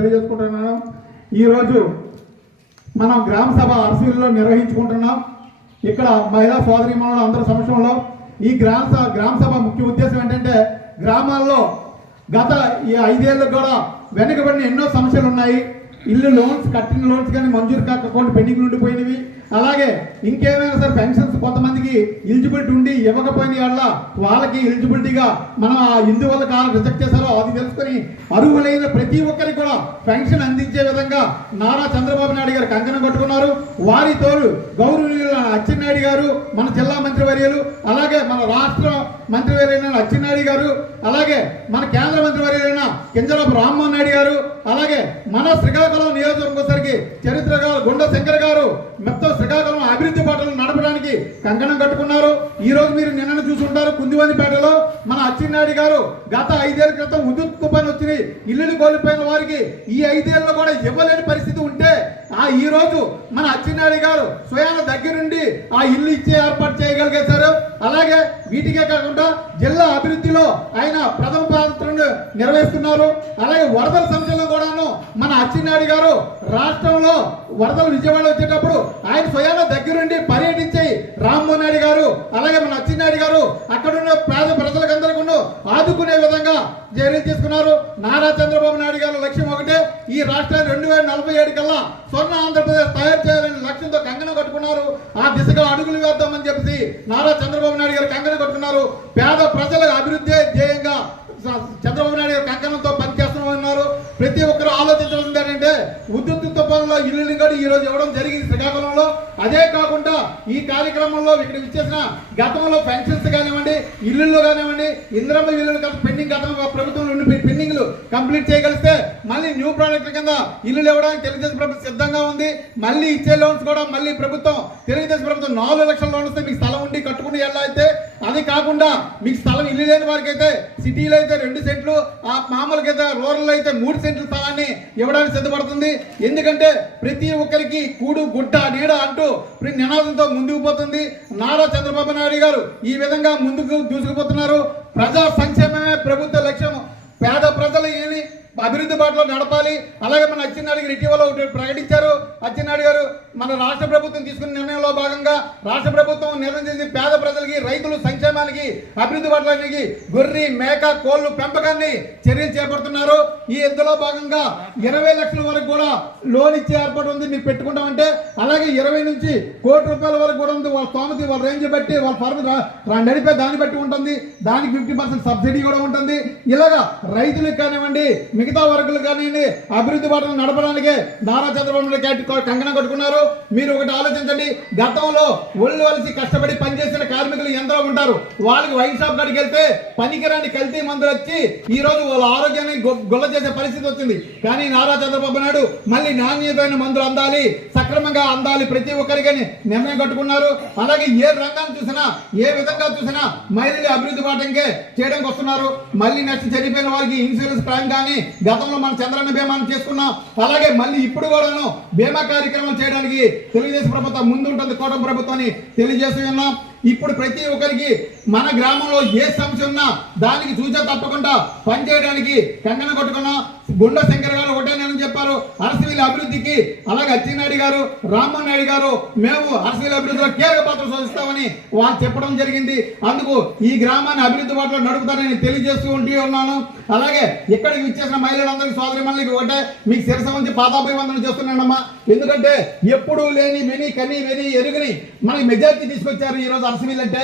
తెలియజేసుకుంటున్నాను ఈరోజు మనం గ్రామ సభ అరసీలో నిర్వహించుకుంటున్నాం. ఇక్కడ మహిళా సోదరి అందరి సమక్షంలో ఈ గ్రామ సభ గ్రామ సభ ముఖ్య ఉద్దేశం ఏంటంటే గ్రామాల్లో గత ఈ ఐదేళ్ళకు కూడా వెనుకబడిన ఎన్నో సమస్యలు ఉన్నాయి. ఇల్లు లోన్స్ కట్టిన లోన్స్ కానీ మంజూరు కాకుండా పెండింగ్ ఉండిపోయినవి అలాగే ఇంకేమైనా సరే పెన్షన్స్ కొంతమందికి ఎలిజిబిలిటీ ఉండి ఇవ్వకపోయిన వల్ల వాళ్ళకి ఎలిజిబిలిటీగా మనం ఆ ఇందువల్ల కాలం రిజెక్ట్ చేశారో అది తెలుసుకొని అర్హులైన ప్రతి ఒక్కరికి కూడా పెన్షన్ అందించే విధంగా నారా చంద్రబాబు నాయుడు గారు కంకణం కట్టుకున్నారు. వారి తోడు గౌరవనీయులు అచ్చెన్నాయుడు గారు మన జిల్లా మంత్రి వర్యులు అలాగే మన రాష్ట్ర మంత్రివర్యులైన అచ్చెన్నాయుడు గారు అలాగే మన కేంద్ర మంత్రివర్యులైన కింజరాపు రామ్మోహన్ నాయుడు గారు అలాగే మన శ్రీకాకుళం నియోజకవర్గసరికి చరిత్ర గారు గుండె శంకర్ గారు మొత్తం శ్రీకాకుళం అభివృద్ధి బాటలు నడపడానికి కంకణం కట్టుకున్నారు. ఈ రోజు మీరు నిన్న చూసుకుంటారు కుందివానిపేటలో మన అచ్చెన్నాయుడు గారు గత ఐదేళ్ళ క్రితం ఉదుత్ తుఫాన్ వచ్చి ఇల్లులు కోల్పోయిన వారికి ఈ ఐదేళ్ళలో కూడా ఇవ్వలేని పరిస్థితి ఉంటే ఈరోజు ఈ రోజు మన అచ్చెన్నాయుడు గారు స్వయాన దగ్గరుండి ఆ ఇల్లు ఇచ్చే ఏర్పాటు చేయగలిగేశారు అలాగే వీటికే కాకుండా జిల్లా అభివృద్ధిలో ఆయన ప్రథమ పాత్రను నిర్వహిస్తున్నారు. అలాగే వరదల సమస్యలో కూడాను మన అచ్చెన్నాయుడు గారు రాష్ట్రంలో వరదలు విజయవాడ వచ్చేటప్పుడు ఆయన స్వయాన దగ్గరుండి పర్యటించి రామ్మోహన్ నాయుడు గారు అలాగే మన అచ్చెన్నాయుడు గారు అక్కడున్న పేద ప్రజలకందరికీ ఆదుకునే విధంగా చర్యలు తీసుకున్నారు? నారా చంద్రబాబు నాయుడు గారి లక్ష్యం ఒకటే. ఈ రాష్ట్రాన్ని రెండు వేల నలభై ఏడు కల్లా స్వర్ణ ఆంధ్రప్రదేశ్ తయారు చేయాలని లక్ష్యంతో కంగనం కట్టుకున్నారు. ఆ దిశగా అడుగులు వేద్దామని చెప్పి నారా చంద్రబాబు నాయుడు గారు కంగనం కట్టుకున్నారు. పేద ప్రజల అభివృద్ధి ధ్యేయంగా చంద్రబాబు నాయుడు గారు కంకణంతో పనిచేస్తున్నామన్నారు. ప్రతి ఒక్కరు ఆలోచించడం ఏంటంటే ఉద్యుత్ తుఫాన్లో ఇల్లు కూడా ఈ రోజు ఇవ్వడం జరిగింది. కార్యక్రమంలో అదే కాకుండా ఈ కార్యక్రమంలో ఇక్కడ ఇచ్చేసిన గతంలో పెన్షన్స్ కానివ్వండి ఇల్లులు కానివ్వండి ఇంద్రమ్మ ఇల్లులు పెండింగ్ గతంలో ప్రభుత్వం నుండి పెండింగ్లు కంప్లీట్ చేయగలిస్తే మళ్ళీ న్యూ ప్రాజెక్టుల కింద ఇల్లులు ఇవ్వడానికి తెలుగుదేశం ప్రభుత్వం సిద్ధంగా ఉంది. మళ్ళీ ఇచ్చే లోన్స్ కూడా మళ్ళీ ప్రభుత్వం తెలుగుదేశం ప్రభుత్వం నాలుగు లక్షల లోన్స్ మీకు స్థలం ఉండి కట్టుకుని ఎలా అది కాకుండా మీకు స్థలం ఇల్లు లేని వారికి అయితే సిటీలో అయితే రెండు సెంట్లు ఆ మామూలుగా రూరల్ అయితే మూడు సెంట్ల స్థలాన్ని ఇవ్వడానికి సిద్ధపడుతుంది. ఎందుకంటే ప్రతి ఒక్కరికి కూడు గుడ్డ నీడ అంటూ నినాదంతో ముందుకు పోతుంది. నారా చంద్రబాబు నాయుడు గారు ఈ విధంగా ముందుకు దూసుకుపోతున్నారు. ప్రజా సంక్షేమమే ప్రభుత్వ లక్ష్యం. పేద ప్రజలు ఏమి అభివృద్ధి బాటలో నడపాలి. అలాగే మన అచ్చెన్నాయుడు గారు ఇటీవల ఒకటి ప్రకటించారు. అచ్చెన్నాయుడు గారు మన రాష్ట్ర ప్రభుత్వం తీసుకున్న నిర్ణయంలో భాగంగా రాష్ట్ర ప్రభుత్వం నిర్ణయం చేసి పేద ప్రజలకి రైతులు సంక్షేమానికి అభివృద్ధి పడడానికి గొర్రె మేక కోళ్ళు పెంపకాన్ని చర్యలు చేపడుతున్నారు. ఈ ఇందులో భాగంగా ఇరవై లక్షల వరకు కూడా లోన్ ఇచ్చే ఏర్పాటు ఉంది మీరు పెట్టుకుంటామంటే అలాగే ఇరవై నుంచి కోటి రూపాయల వరకు కూడా ఉంది. వాళ్ళ స్తోమతి వాళ్ళ రేంజ్ బట్టి వాళ్ళ ఫార్మ్ నడిపే దాన్ని బట్టి ఉంటుంది. దానికి ఫిఫ్టీ పర్సెంట్ సబ్సిడీ కూడా ఉంటుంది. ఇలాగా రైతులకు కానివ్వండి మిగతా వర్గులు కానివ్వండి అభివృద్ధి బాటలు నడపడానికి నారా చంద్రబాబు నాయుడు కంగణం కంకణం కట్టుకున్నారు. మీరు ఒకటి ఆలోచించండి. గతంలో ఒళ్ళు వలసి కష్టపడి పనిచేసిన కార్మికులు ఎంతో ఉంటారు. వాళ్ళకి వైన్ షాప్ కాడికి వెళ్తే పనికిరాని కల్తీ మందులు వచ్చి ఈ రోజు వాళ్ళ ఆరోగ్యాన్ని గొల్ల చేసే పరిస్థితి వచ్చింది. కానీ నారా చంద్రబాబు నాయుడు మళ్ళీ నాణ్యతమైన మందులు అందాలి సక్రమంగా అందాలి ప్రతి ఒక్కరికని నిర్ణయం కట్టుకున్నారు. అలాగే ఏ రంగాన్ని చూసినా ఏ విధంగా చూసినా మహిళలు అభివృద్ధి పాఠంకే చేయడానికి వస్తున్నారు. మళ్ళీ నెక్స్ట్ చనిపోయిన వారికి ఇన్సూరెన్స్ క్రైమ్ కానీ గతంలో మన చంద్రన్న బీమాను చేసుకున్నాం. అలాగే మళ్ళీ ఇప్పుడు కూడాను బీమా కార్యక్రమం చేయడానికి తెలుగుదేశం ప్రభుత్వం ముందుంటుంది కోటం కూటమి ప్రభుత్వాన్ని తెలియజేస్తూ ఉన్నాం. ఇప్పుడు ప్రతి ఒక్కరికి మన గ్రామంలో ఏ సమస్య ఉన్నా దానికి చూచా తప్పకుండా పనిచేయడానికి కంగన కొట్టుకున్నాం. గుండ శంకర్ గారు ఒకటే నేను చెప్పారు అరసివీల అభివృద్ధికి అలాగే అచ్చెన్నాయుడు గారు రామ్మోహన్ నాయుడు గారు మేము అరసివీల అభివృద్ధిలో కీలక పాత్ర శోధిస్తామని వాళ్ళు చెప్పడం జరిగింది. అందుకు ఈ గ్రామాన్ని అభివృద్ధి బాటలో నడుపుతారని తెలియజేస్తూ ఉంటూ ఉన్నాను. అలాగే ఇక్కడికి ఇచ్చేసిన మహిళలందరికీ సోదరి మళ్ళీ ఒకటే మీకు శిరస ఉంచి పాదాభివందనం చేస్తున్నానమ్మా. ఎందుకంటే ఎప్పుడు లేని విని కని విని ఎరుగుని మనకి మెజార్టీ తీసుకొచ్చారు ఈ రోజు అరసవీల్ అంటే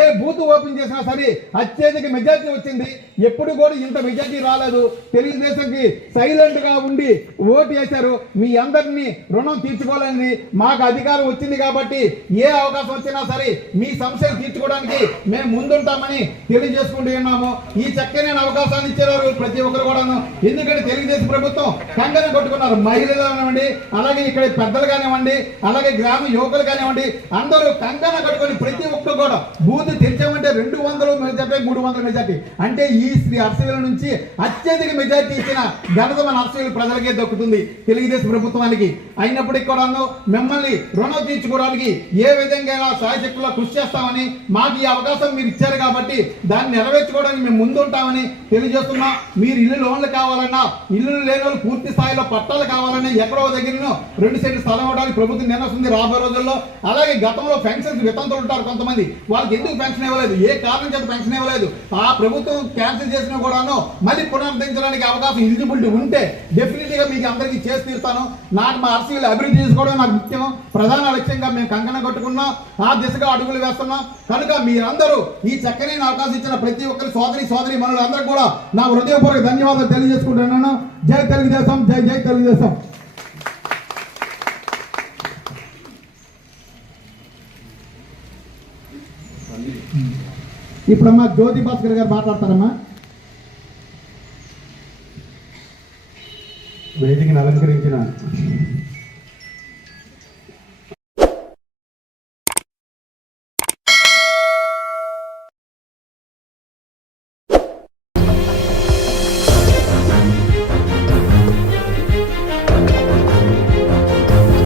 ఏ బూత్ ఓపెన్ చేసినా సరే అత్యధిక మెజార్టీ వచ్చింది. ఎప్పుడు కూడా ఇంత మెజార్టీ రాలేదు. తెలుగుదేశంకి సైలెంట్గా ఉండి ఓటు వేశారు. మీ అందరినీ రుణం తీర్చుకోవాలని మాకు అధికారం వచ్చింది కాబట్టి ఏ అవకాశం వచ్చినా సరే మీ సమస్యలు తీర్చుకోవడానికి మేము ముందుంటామని తెలియజేసుకుంటూ ఉన్నాము. ఈ చక్కని అవకాశాన్ని ఇచ్చారు ప్రతి ఒక్కరు కూడాను. ఎందుకంటే తెలుగుదేశం ప్రభుత్వం కంగన కొట్టుకున్నారు. మహిళలు కానివ్వండి అలాగే ఇక్కడ పెద్దలు కానివ్వండి అలాగే గ్రామ యువకులు కానివ్వండి అందరూ కంకణ కట్టుకొని ప్రతి ఒక్కరు కూడా బూత్ తెరిచామంటే రెండు వందలు మెజార్టీ మూడు వందల మెజార్టీ. అంటే ఈ శ్రీ అరసవేల నుంచి అత్యధిక మెజార్టీ ఇచ్చిన ఘనత మన అరసవేలు ప్రజలకే దక్కుతుంది తెలుగుదేశం ప్రభుత్వానికి. అయినప్పటికీ కూడాను మిమ్మల్ని రుణం తీర్చుకోవడానికి ఏ విధంగా సాయశక్తుల్లో కృషి చేస్తామని మాకు ఈ అవకాశం మీరు ఇచ్చారు కాబట్టి దాన్ని నెరవేర్చుకోవడానికి మేము ముందు ఉంటామని తెలియజేస్తున్నాం మీరు ఇల్లు లోన్లు కావాలన్నా ఇల్లు లేని వాళ్ళు పూర్తి స్థాయిలో పట్టాలు కావాలన్నా ఎక్కడో దగ్గరనో రెండు సెంట్లు స్థలం ఇవ్వడానికి ప్రభుత్వం నిర్ణయిస్తుంది రాబోయే రోజుల్లో. అలాగే గతంలో పెన్షన్స్ వితంతులు ఉంటారు కొంతమంది. వాళ్ళకి ఎందుకు పెన్షన్ ఇవ్వలేదు? ఏ కారణం చేత పెన్షన్ ఇవ్వలేదు? ఆ ప్రభుత్వం క్యాన్సిల్ చేసినా కూడాను మళ్ళీ పునరుద్ధరించడానికి అవకాశం ఎలిజిబిలిటీ ఉంటే డెఫినెట్గా మీకు అందరికీ చేసి తీరుతాను. నాకు మా ఆర్సీలు అభివృద్ధి చేసుకోవడం నాకు ముఖ్యం. ప్రధాన లక్ష్యంగా మేము కంకణం కట్టుకున్నాం. ఆ దిశగా అడుగులు వేస్తున్నాం. కనుక మీరందరూ ఈ చక్కనైన అవకాశం ఇచ్చిన ప్రతి ఒక్కరి సోదరి సోదరి మనులందరూ కూడా నా హృదయపూర్వక ధన్యవాదాలు తెలియజేసుకుంటున్నాను. జై తెలుగుదేశం జై జై తెలుగుదేశం. ఇప్పుడమ్మా జ్యోతి భాస్కర్ గారు మాట్లాడతారమ్మా. వేదికను అలంకరించిన